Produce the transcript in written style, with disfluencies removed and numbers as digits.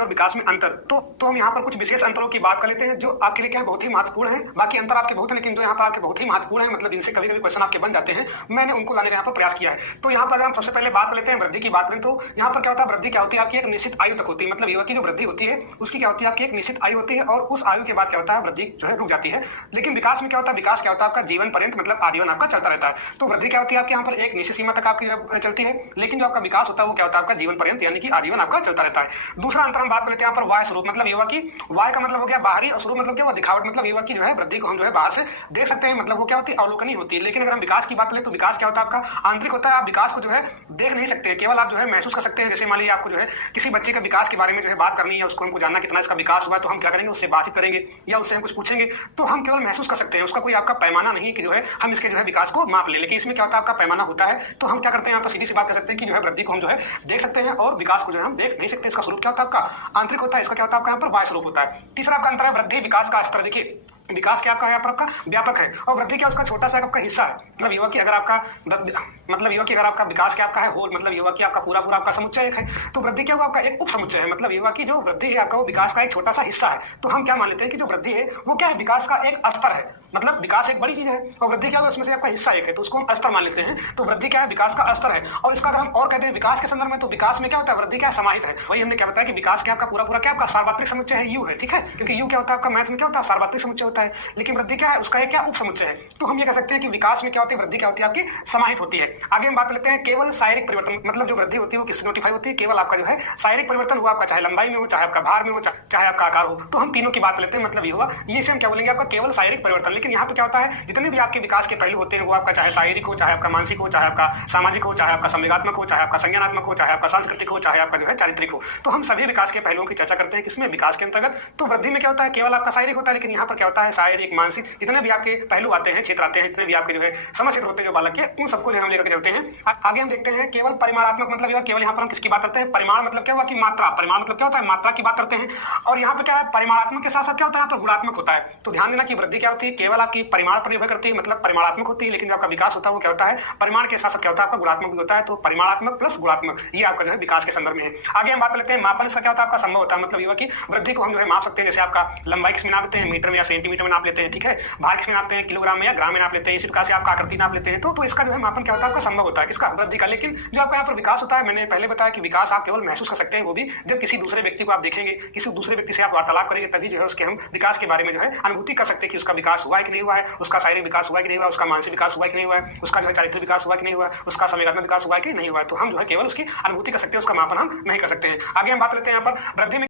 और विकास में अंतर। तो हम यहाँ पर कुछ विशेष अंतरों की बात कर लेते हैं जो आपके लिए क्या है, बहुत ही महत्वपूर्ण है। बाकी अंतर आपके बहुत है, लेकिन जो यहाँ पर आपके बहुत ही महत्वपूर्ण है, मतलब इनसे कभी कभी क्वेश्चन आपके बन जाते हैं, मैंने उनको लाने का यहाँ पर प्रयास किया है। तो यहाँ पर अगर हम सबसे पहले बात कर लेते हैं वृद्धि की बात करें, तो यहाँ पर क्या होता है, वृद्धि क्या होती है आपकी एक निश्चित आयु तक होती है। मतलब युवक की जो वृद्धि होती है उसकी क्या होती है आपकी एक निश्चित आयु होती है, और उस आयु के बाद क्या होता है, वृद्धि जो है रुक जाती है। लेकिन विकास में क्या होता है, विकास क्या होता है आपका जीवन पर्यंत, मतलब आजीवन आपका चलता रहता है। तो वृद्धि क्या होती है आपके यहाँ पर एक निश्चित सीमा तक आपकी चलती है, लेकिन जो आपका विकास होता है वो क्या होता है आपका जीवन पर्यंत, यानी कि आजीवन आपका चलता रहता है। दूसरा अंतर हम बात कर लेते हैं यहाँ पर वाय स्वरूप, मतलब युवा की वाय का मतलब हो गया बाहरी, और स्वरूप मतलब क्या हुआ, दिखावट। मतलब युवा की जो है वृद्धि को हम जो है बाहर से देख सकते हैं, मतलब वो क्या होती है, अवलोकनीय होती है। लेकिन अगर हम विकास की बात करें तो विकास क्या होता है आपका आंतरिक होता है। आप विकास को जो है देख नहीं सकते, केवल आप जो है महसूस कर सकते हैं। जैसे मान लीजिए आपको जो है किसी बच्चे के विकास के बारे में जो है बात करनी है, उसको हमको जानना कितना इसका विकास हुआ है, तो हम क्या करेंगे, उससे बातचीत करेंगे या उससे हम कुछ पूछेंगे, तो हम केवल महसूस कर सकते हैं। उसका कोई आपका पैमाना नहीं कि जो है हम इसके जो है विकास को माप ले। लेकिन इसमें क्या होता है आपका पैमाना होता है, तो हम क्या करते हैं यहाँ पर सीधी सी बात कर सकते हैं कि जो है वृद्धि को हम जो है देख सकते हैं और विकास को जो है हम देख नहीं सकते। इसका स्वरूप क्या होता है आपका आंतरिक होता है, इसका क्या होता है आपका यहाँ पर बाह्य स्वरूप होता है। तीसरा आपका अंतर है वृद्धि विकास का स्तर। देखिए विकास क्या आपका है, आपका व्यापक है, और वृद्धि क्या उसका छोटा सा आपका हिस्सा है। मतलब युवा की अगर आपका मतलब युवा की अगर आपका विकास क्या आपका है होल, मतलब युवा की आपका पूरा आपका समुच्चय एक है, तो वृद्धि क्या हुआ आपका एक उप समुच्चय है। मतलब युवा की जो वृद्धि है आपका वो विकास का एक छोटा सा हिस्सा है। तो हम क्या मान लेते हैं कि जो वृद्धि है वो क्या है, विकास का एक स्तर है। मतलब विकास एक बड़ी चीज है और वृद्धि क्या है उसमें से आपका हिस्सा एक है, तो उसको हम स्तर मान लेते हैं। तो वृद्धि क्या है, विकास का स्तर है। और इसका अगर हम और कहते हैं विकास के संदर्भ में, तो विकास में क्या होता है, वृद्धि क्या समाहित है। वही हमने क्या बताया कि विकास क्या आपका पूरा क्या आपका सार्वत्रिक समुच्चय है, यू है, ठीक है। क्योंकि यू क्या होता है आपका मैथ में क्या होता है, सार्वत्रिक समुच्चय होता है। लेकिन वृद्धि क्या है, उसका एक क्या उप समुच्चय है। तो हम ये कह सकते हैं कि विकास में क्या होती है, वृद्धि क्या होती है आपकी समाहित होती है। आगे हम बात लेते हैं केवल शारीरिक परिवर्तन। मतलब जो वृद्धि होती है वो किससे नोटिफाई होती है, केवल आपका जो है शारीरिक परिवर्तन हुआ आपका, चाहे लंबाई में हो, चाहे आपका भार में हो, चाहे आपका आकार हो। तो हम तीनों की बात लेते हैं, मतलब ये हुआ, ये से हम क्या बोलेंगे आपका केवल शारीरिक परिवर्तन। लेकिन यहाँ पे क्या होता है, जितने भी आपके विकास के पहलू होते हैं वो आपका चाहे शारीरिक हो, चाहे आपका मानसिक हो, चाहे आपका सामाजिक हो, चाहे आपका संवेगात्मक हो, चाहे आपका संज्ञानात्मक हो, चाहे आपका सांस्कृतिक हो, चाहे आपका जो है चारित्रिक हो। तो हम सभी विकास के पहलुओं की चर्चा करते हैं किसमें, विकास के अंतर्गत। तो वृद्धि में क्या होता है, केवल आपका शारीरिक होता है, लेकिन यहाँ पर क्या होता है शारीरिक मानसिक जितने भी आपके पहलू आते हैं, क्षेत्र आते हैं, जितने भी आपके जो है समझ क्षेत्र होते हैं जो बालक के, उन सबको हम लेकर चलते हैं। आगे हम देखते हैं केवल परिमाणात्मक। मतलब केवल यहाँ पर हम किसकी बात करते हैं, परिमाण मतलब क्या हुआ कि मात्रा। परिमाण मतलब क्या होता है, मात्रा की बात करते हैं। और यहाँ पे क्या है, परिमाणात्मक के साथ साथ क्या होता है, यहाँ पर गुणात्मक होता है। तो ध्यान देना कि वृद्धि क्या होती है, केवल आपकी परिमाण पर निर्भर करती है, मतलब परिमाणात्मक होती है। लेकिन जो आपका विकास होता है वो क्या होता है, परिमाण के साथ साथ क्या होता है आपका गुणात्मक भी होता है। तो परिमाणात्मक प्लस गुणात्मक ये आपका जो है विकास के संदर्भ में है। आगे हम बात लेते हैं मापन। इसका क्या होता है आपका संभव होता है। मतलब युवा की वृद्धि को हम जो है माप सकते हैं। जैसे आपका लंबाई किसमें नाप लेते हैं, मीटर में या सेंटीमीटर में नाप लेते हैं, ठीक है। भार किसमें नापते हैं, किलोग्राम में या ग्राम में नाप लेते हैं। इसी प्रकार से आपका आकृति नाप लेते हैं। तो इसका जो है मापन क्या होता है आपका संभव होता है, इसका वृद्धि का। लेकिन जो आपका यहाँ पर विकास होता है, मैंने पहले बताया कि विकास आप केवल महसूस कर सकते हैं, वो भी जब किसी दूसरे व्यक्ति को आप देखेंगे, किसी दूसरे व्यक्ति से आप वार्तालाप करेंगे, तभी जो है उसके हम विकास के बारे में जो है अनुभूति कर सकते हैं कि उसका विकास हुआ है कि नहीं हुआ है, उसका शारीरिक विकास हुआ है कि नहीं हुआ, उसका मानसिक विकास हुआ है कि नहीं हुआ है, उसका जो है चारित्रिक विकास हुआ है कि नहीं हुआ है, उसका संवेगात्मक विकास हुआ है कि नहीं हुआ है। तो हम जो है केवल उसकी अनुभूति कर सकते हैं, उसका मापन हम नहीं कर सकते हैं। आगे हम बात करते हैं यहाँ पर वृद्धि में